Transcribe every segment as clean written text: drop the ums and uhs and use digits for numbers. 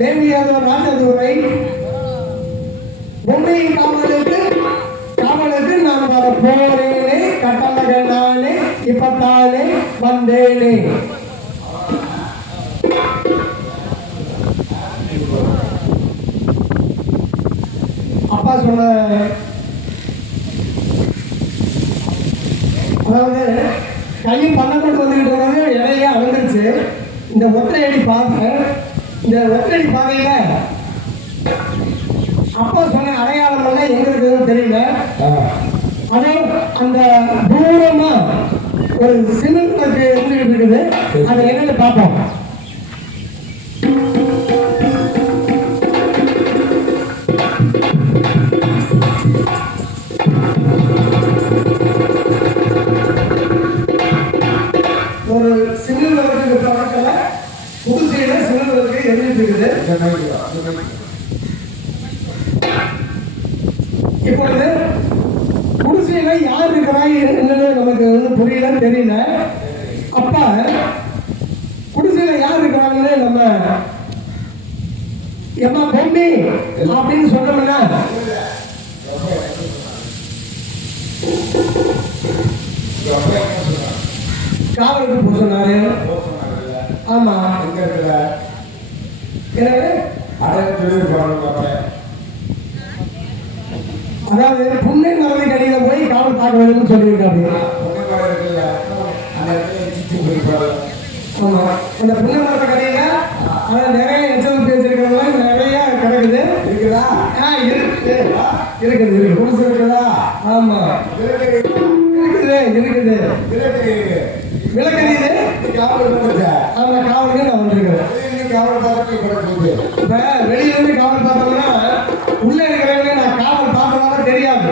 வேண்டியதோர் ராஜதுரை பொம்மையின் காவலுக்கு நான் வர போறேனே, கட்டளகள் நானே இப்பத்தானே வந்தேனே. அப்பா சொன்ன, அதாவது கையும் பண்ண கொண்டு வந்துக்கிட்டு இருந்தது இடையிலே அழுந்துருச்சு. இந்த ஒற்றையடி பாதை, இந்த ஒற்றையடி பாதையில அப்பா சொன்ன அடையாளம் எல்லாம் எங்க இருக்குதுன்னு தெரியல. அதுவும் அந்த தூரமா ஒரு சிமெண்ட் இருந்துகிட்டு இருக்குது. அதை என்னன்னு பார்ப்போம். ஒரு சிமெண்ட் பக்கத்துல புதுசையில சிமெண்ட் எழுதிட்டு இருக்குது. இப்பொழுது குடிசையில யார் இருக்கிறாய் என்னன்னு நமக்கு வந்து புரியல, தெரியல. அப்ப குடிசையில யார் இருக்கிறாங்கன்னு நம்ம எம்மா பொம்மி அப்படின்னு சொன்னோம்னா காவலுக்கு போக சொன்னாரு. ஆமா, அதாவது புண்ணை மரத்தை கடியில போய் காவல் பார்க்க வேணும்னு சொல்லியிருக்காரு. ஆமா, அந்த புண்ணை மரத்தை கடியில நிறைய எச்சல் பேசிருக்கிறவங்க நிறைய கிடக்குது. இருக்குதா? இருக்குது குடிசை இருக்குதா? ஆமா, இருக்குது விளக்கறியுது. ஆமா, காவலுக்கு நான் வந்திருக்கிறேன். இப்ப வெளியில இருந்து காவல் பார்த்தோம்னா உள்ள இருக்கிறவங்க நான் காவல் பார்த்ததால தெரியாது.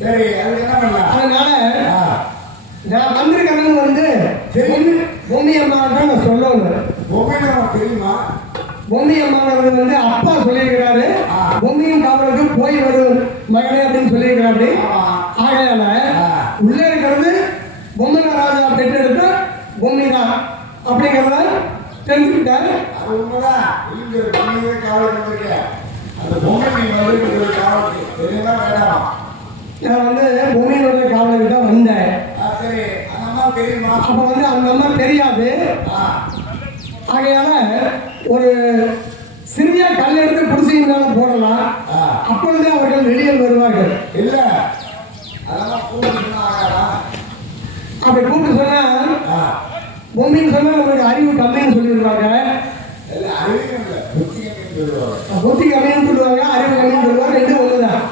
சரி, அதனால நான் வந்திருக்கிறேன்னு வந்து பொம்மி அம்மாவை நான் சொல்லணும். தெரியுமா? பொம்மி அம்மாவை வந்து அப்பா சொல்லியிருக்கிறாரு, பொம்மியும் காவலுக்கு போய் வரும் மகனே அப்படின்னு சொல்லியிருக்கிறாரு. ஆகையால உள்ள இருக்கிறது பொம்மன ராஜா பெற்றெடுத்த பொம்மி தான் அப்படிங்கிறத தெரிஞ்சுக்கிட்டாரு. நான் வந்து பொம்மையினுடைய காவலுக்கு தான் வந்தேன். அப்ப வந்து அந்த அம்மா தெரியாது. ஆகையால ஒரு சிறிய கல் எடுத்து குடிசையினால போடலாம். அப்பொழுது அவர்கள் வெளியே வருவார்கள். இல்ல அப்படி கூப்பிட்டு சொன்னா பொம்மின்னு சொன்னா நம்மளுக்கு அறிவு கம்மின்னு சொல்லிடுவாங்க. புத்தி கம்மின்னு சொல்லுவாங்க, அறிவு கம்மின்னு சொல்லுவாங்க. ரெண்டு ஒண்ணுதான்.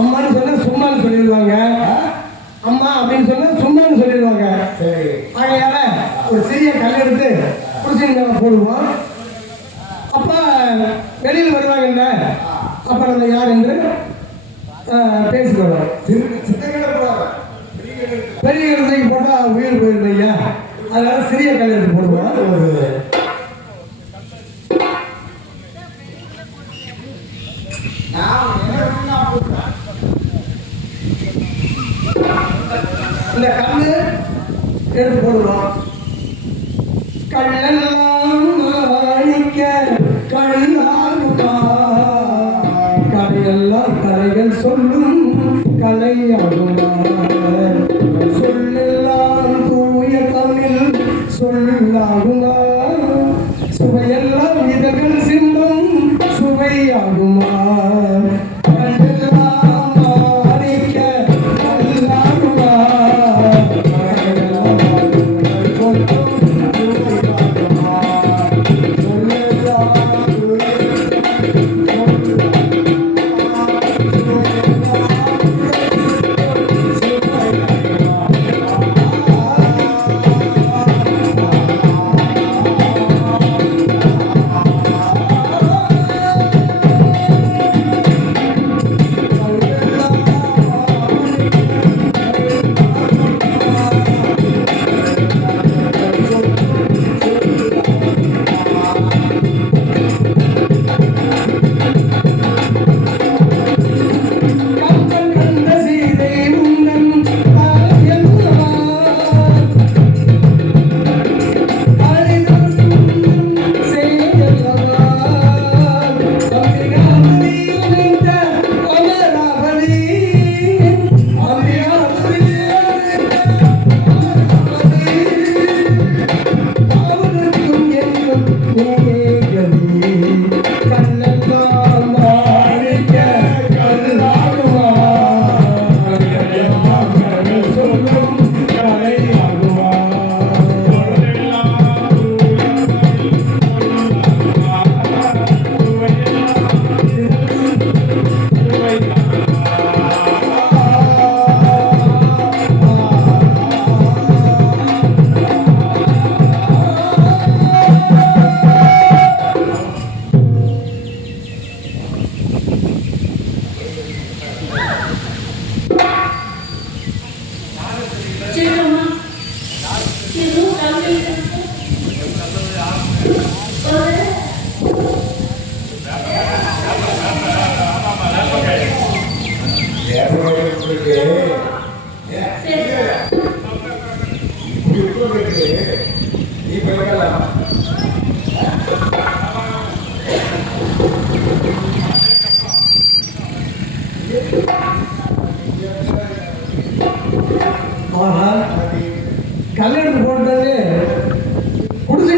அம்மான்னு சொன்னா சும்மான்னு சொல்லிடுவாங்க, அம்மா அப்படின்னு சொன்னா சும்மான்னு சொல்லிடுவாங்க. ஆகையால ஒரு சிறிய கல் எடுத்து குடிசையினால போடுவோம். அப்ப வெளியில் வருவாங்கல்ல, அப்ப நம்ம யார் என்று பேசிக்கொள்வோம். பெரிய இடத்துக்கு போட்டா உயிர் போயிருந்த ஐயா, அதனால சிறிய கல் எடுத்து போடுவோம். இந்த கல்லு எடுத்து போடுவோம். கல்லெல்லாம் மாணிக்க கண்ணாகுமா, கலையெல்லாம் கலைகள் சொல்லும் கலையாகுமா, சொல்லெல்லாம் தூய தமிழ் சொல்லாகுமா, சுவையெல்லாம் இதழ்கள் சிந்தும் சுவையாகுமா,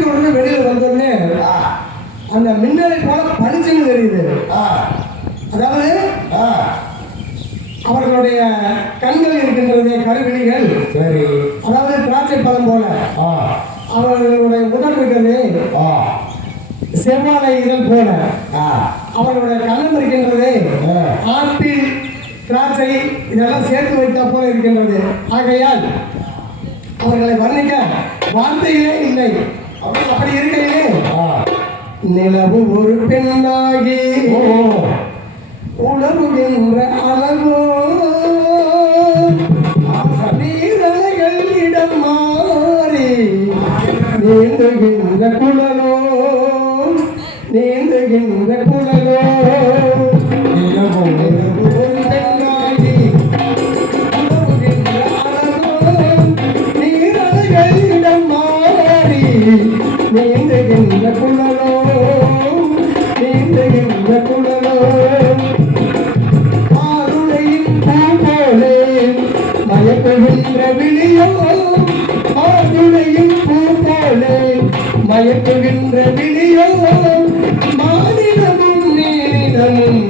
உடனே வெளியில வந்தோடனே அந்த மின்னலை போல பளிச்சுன்னு தெரியுது. அதாவது அவர்களுடைய கண்கள் இருக்கின்றது, கருவிழிகள். சரி. அதாவது திராட்சை பழம் போல அவர்களுடைய உடல் இருக்கிறது, செவ்வாழை இதழ் போல அவர்களுடைய கண்ணம் இருக்கின்றது, ஆப்பிள் திராட்சை இதெல்லாம் சேர்த்து வைத்தா போல இருக்கின்றது. ஆகையால் அவர்களை வர்ணிக்க வார்த்தைகளே இல்லை. அப்படி இருக்கையிலே நிலவு ஒரு பெண்ணாகி உணவுகின்ற அளவோ நீரலைகள் இடம் மாறி நீந்துகின்ற குழலோ நீந்துகின்ற குழலோ நிலவு ஒரு பெண்ணாகி உணவுகின்ற அளவோ நீரலைகள் இடம் மாறி நீந்துகின்ற குழலோ நீந்துகின்ற குழலோ மயக்குகின்ற விழியோ மாதுளையும் பூ போலே மயக்குகின்ற விழியோ மாநிலமும் நீனிடமும்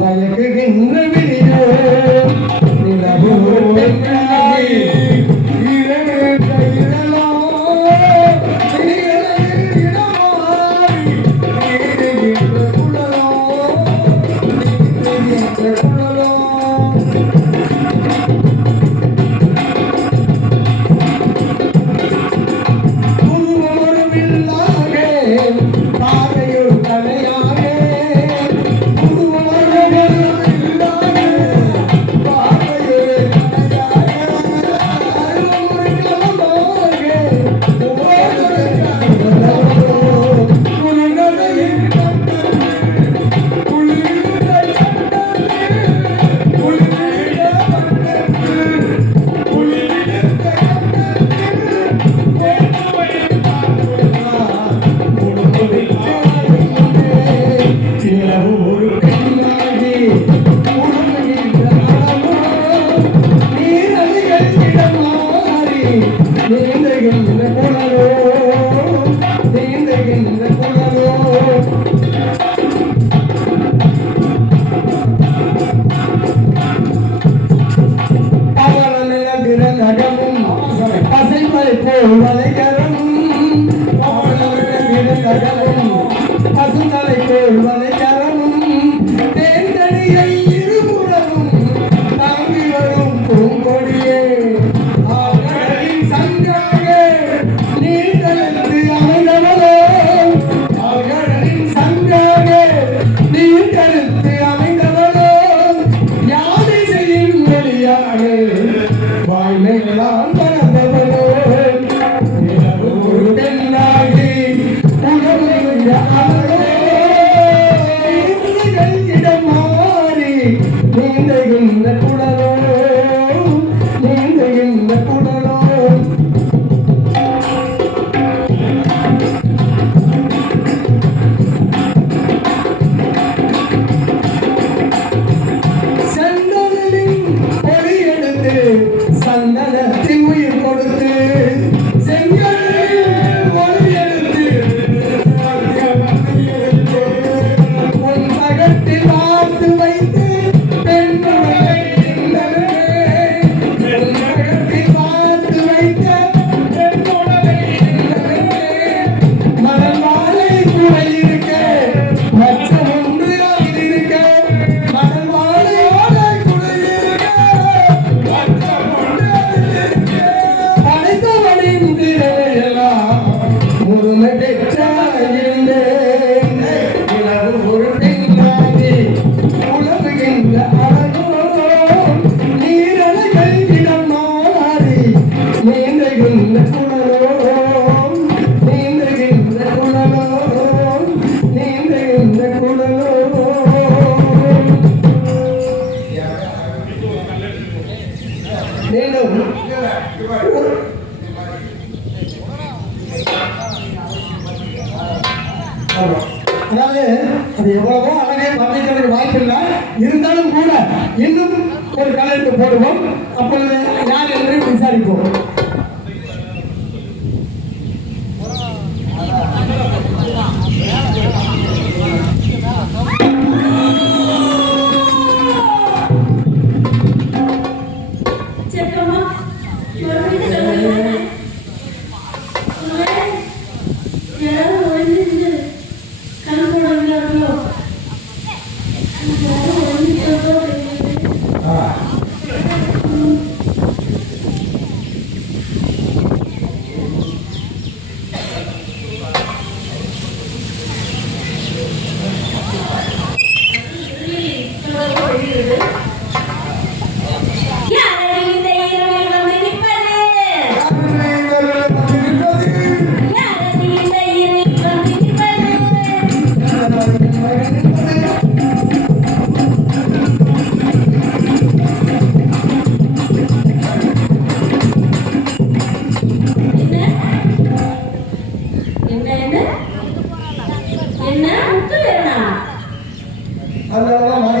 மயக்குகின்ற விழியோ நிலவு பெண்ணாகி பசுந்தலை போல் வலைக்கரமும் தேந்தடியை இருபுறமும் தாங்கி வரும் பூங்கொடியே ஆழ்கடலின் சங்காக நீர்கலந்து அமைந்தவளோ ஆழ்கடலின் சங்காக நீர்கலந்து அமைந்தவளோ யானை செய்யும் மொழியாக வாய்மைகளால் பறந்தவளோ நிலவு ஒரு பெண்ணாகி இடம் மாறி நீந்துகின்ற குடலோ நீந்துகின்ற குடலோ சந்தனின் பொறி எடுத்து சந்தனத்தின் உயிர் கொடுத்து அதாவது அது எவ்வளவோ அழகே வர்ணிக்கிறதுக்கு வாய்ப்பில்லை. இருந்தாலும் கூட இன்னும் ஒரு கலருக்கு போடுவோம். அப்பொழுது யார் என்று விசாரிப்போம். யாராவது ஒழிஞ்சு கண் போடுவீங்களோ அதனாலதான்